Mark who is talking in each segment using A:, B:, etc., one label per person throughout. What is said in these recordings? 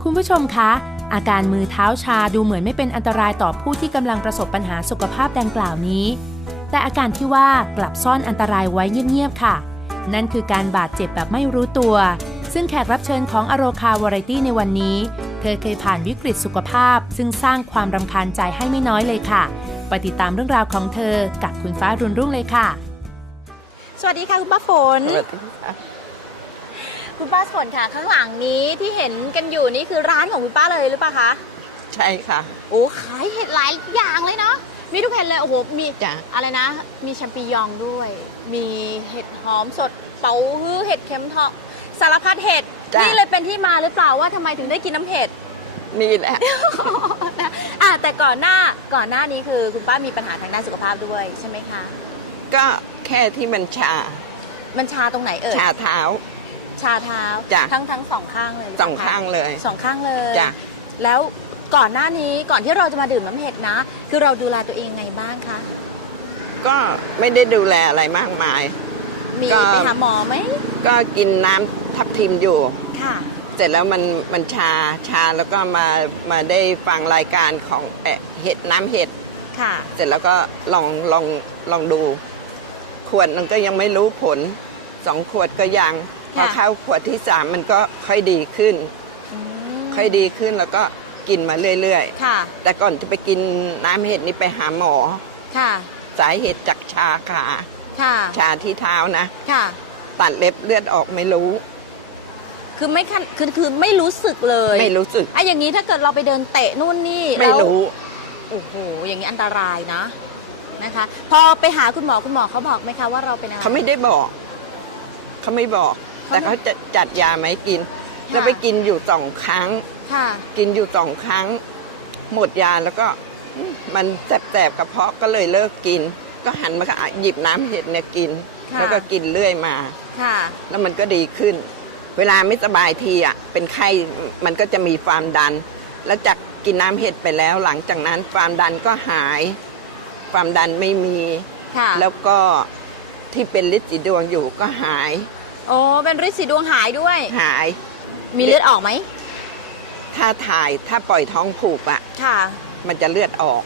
A: คุณผู้ชมคะอาการมือเท้าชาดูเหมือนไม่เป็นอันตรายต่อผู้ที่กำลังประสบปัญหาสุขภาพดังกล่าวนี้แต่อาการที่ว่ากลับซ่อนอันตรายไว้เงียบๆค่ะนั่นคือการบาดเจ็บแบบไม่รู้ตัวซึ่งแขกรับเชิญของอโรคาวาไรตี้ในวันนี้เธอเคยผ่านวิกฤตสุขภาพซึ่งสร้างความรำคาญใจให้ไม่น้อยเลยค่ะไปติดตามเรื่องราวของเธอกับคุณฟ้ารุ่นรุ่งเลยค่ะ
B: สวัสดีค่ะคุณป้าฝน
C: สวัสดีค่ะ
B: คุณป้าฝนค่ะข้างหลังนี้ที่เห็นกันอยู่นี่คือร้านของคุณป้าเลยหรือเปล่าคะ
C: ใช่ค่ะ
B: โอ้ขายเห็ดหลายอย่างเลยเนาะมีทุกเห็ดเลยโอ้โหมีอะไรนะมีแชมปิญองด้วย มีเห็ดหอมสดเป๋าฮื้อเห็ดเข็มทองสารพัดเห็ดนี่เลยเป็นที่มาหรือเปล่าว่าทำไมถึงได้กินน้ำเห็ด
C: นี่แหละ
B: แต่ก่อนหน้านี้คือคุณป้ามีปัญหาทางด้านสุขภาพด้วยใช่ไหมคะ
C: ก็แค่ที่มันชา
B: ตรงไหนเอ่ย
C: ชาเท้า
B: ทั้งสองข้างเลย
C: สองข้างเลย
B: จ้ะแล้วก่อนหน้านี้ก่อนที่เราจะมาดื่มน้ำเห็ดนะคือเราดูแลตัวเองไงบ้างคะ
C: ก็ไม่ได้ดูแลอะไรมากมาย
B: มีไปหาหมอไหม
C: ก็กินน้ำทับทิมอยู่
B: ค่ะ
C: เสร็จแล้วมันชาแล้วก็มาได้ฟังรายการของเห็ดน้ำเห็ด
B: ค่ะ
C: เสร็จแล้วก็ลองดูขวดมันก็ยังไม่รู้ผล2 ขวดก็ยังพอเข้าขวดที่3มันก็ค่อยดีขึ้นแล้วก็กินมาเรื่อยๆแต่ก่อนจะไปกินน้ำเห็ดนี่ไปหาหมอสาเหตุจากชาขาชาที่เท้านะตัดเล็บเลือดออกไม่รู้
B: คือไม่รู้สึกเลย
C: ไม่รู้สึก
B: อย่างนี้ถ้าเกิดเราไปเดินเตะนู่นนี่
C: ไม่รู้
B: โอ้โหอย่างนี้อันตรายนะคะพอไปหาคุณหมอเขาบอกไหมคะว่าเราเป็นอะไร
C: เขาไม่ได้บอกเขาไม่บอกแต่เขาจะจัดยามาให้กินแล้วไปกินอยู่2 ครั้งกินอยู่2 ครั้งหมดยาแล้วก็มันแสบกระเพาะก็เลยเลิกกินก็หันมาหยิบน้ำเห็ดเนี่ยกินแล้วก็กินเรื่อยมาแล้วมันก็ดีขึ้นเวลาไม่สบายทีเป็นไข้มันก็จะมีความดันแล้วจากกินน้ำเห็ดไปแล้วหลังจากนั้นความดันก็หายความดันไม่มีแล้วก็ที่เป็นฤทธิ์สีดวงอยู่ก็หาย
B: โอ้เป็นฤทธิ์สีดวงหายด้วย
C: หาย
B: มีเลือดออกไหม
C: ถ้าปล่อยท้องผูกมันจะเลือดออก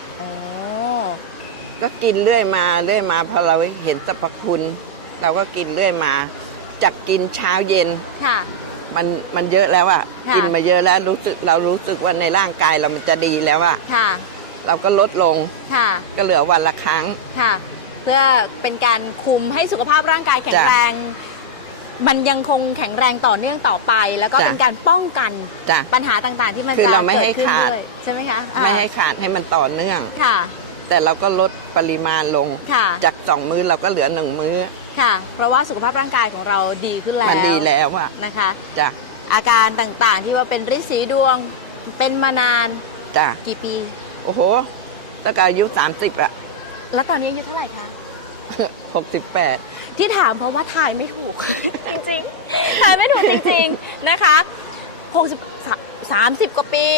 C: ก็กินเรื่อยมาพอเราเห็นสรรพคุณเราก็กินเรื่อยมาจากกินเช้าเย็นมันเยอะแล้วกินมาเยอะแล้วเรารู้สึกว่าในร่างกายเรามันจะดีแล้วเราก็ลดลงก็เหลือวันละครั้ง
B: เพื่อเป็นการคุมให้สุขภาพร่างกายแข็งแรงมันยังคงแข็งแรงต่อเนื่องต่อไปแล้วก็เป็นการป้องกันปัญหาต่างๆที่มันจะเกิดขึ้นด้วยใช่ไหมคะ
C: ไม่ให้ขาดให้มันต่อเนื่องแต่เราก็ลดปริมาณลงจาก2 มื้อเราก็เหลือ1 มื้อ
B: เพราะว่าสุขภาพร่างกายของเราดีขึ้นแล้ว
C: มันดีแล้ว
B: นะคะอาการต่างๆที่ว่าเป็นฤทธิ์สีดวงเป็นมานานกี่ปี
C: โอ้โหตั้งแต่อายุ30
B: แล้วตอนนี้อายุเท่าไหร่คะ
C: 68
B: ที่ถามเพราะว่าถ่ายไม่ถูกจริงๆถ่ายไม่ถูกจริงๆนะคะ30 กว่าปี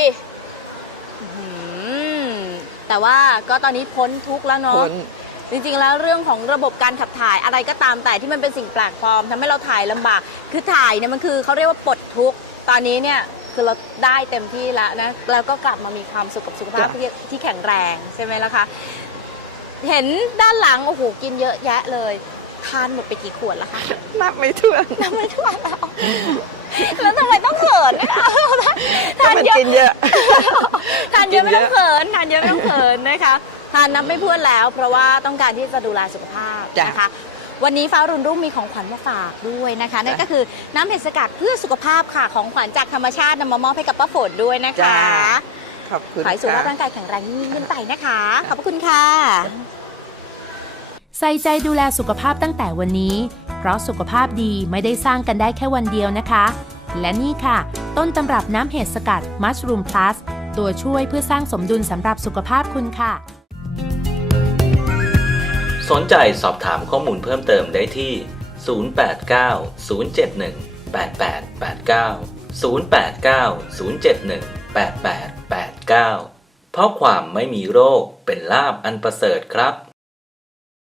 B: แต่ว่าก็ตอนนี้พ้นทุกข์แล้วเนาะจริงๆแล้วเรื่องของระบบการขับถ่ายอะไรก็ตามแต่ที่มันเป็นสิ่งแปลกปลอมทำให้เราถ่ายลำบากคือถ่ายเนี่ยมันคือเขาเรียกว่าปลดทุกข์ตอนนี้เนี่ยคือเราได้เต็มที่แล้วนะแล้วก็กลับมามีความสุขกับสุขภาพที่แข็งแรงใช่ไหมล่ะคะเห็นด้านหลังโอ้โหกินเยอะแยะเลยทานหมดไปกี่ขวดแล้วคะ
C: นับไม่ถ้วน
B: แล้วทำไมต้องเขินนะคะ
C: ทานเยอะ
B: ทานเยอะไม่ต้องเขินนะคะทานนับไม่ถ้วนแล้วเพราะว่าต้องการที่จะดูแลสุขภาพนะคะวันนี้ฟ้ารุ่นรุ่งมีของขวัญมาฝากด้วยนะคะนั่นก็คือน้ำเห็ดสกัดเพื่อสุขภาพค่ะของขวัญจากธรรมชาตินำมามอบให้กับป้าฝนด้วยนะคะ
C: ขอบคุณ
B: ขอให้สุขภาพร่างกายแข็งแรงยิ่งขึ้นไปนะคะขอบคุณค่ะ
A: ใส่ใจดูแลสุขภาพตั้งแต่วันนี้เพราะสุขภาพดีไม่ได้สร้างกันได้แค่วันเดียวนะคะและนี่ค่ะต้นตำรับน้ำเห็ดสกัด Mushroom Plus ตัวช่วยเพื่อสร้างสมดุลสำหรับสุขภาพคุณค่ะ
D: สนใจสอบถามข้อมูลเพิ่มเติมได้ที่ 089-071-8889 089-071-8889 เพราะความไม่มีโรคเป็นลาภอันประเสริฐครับ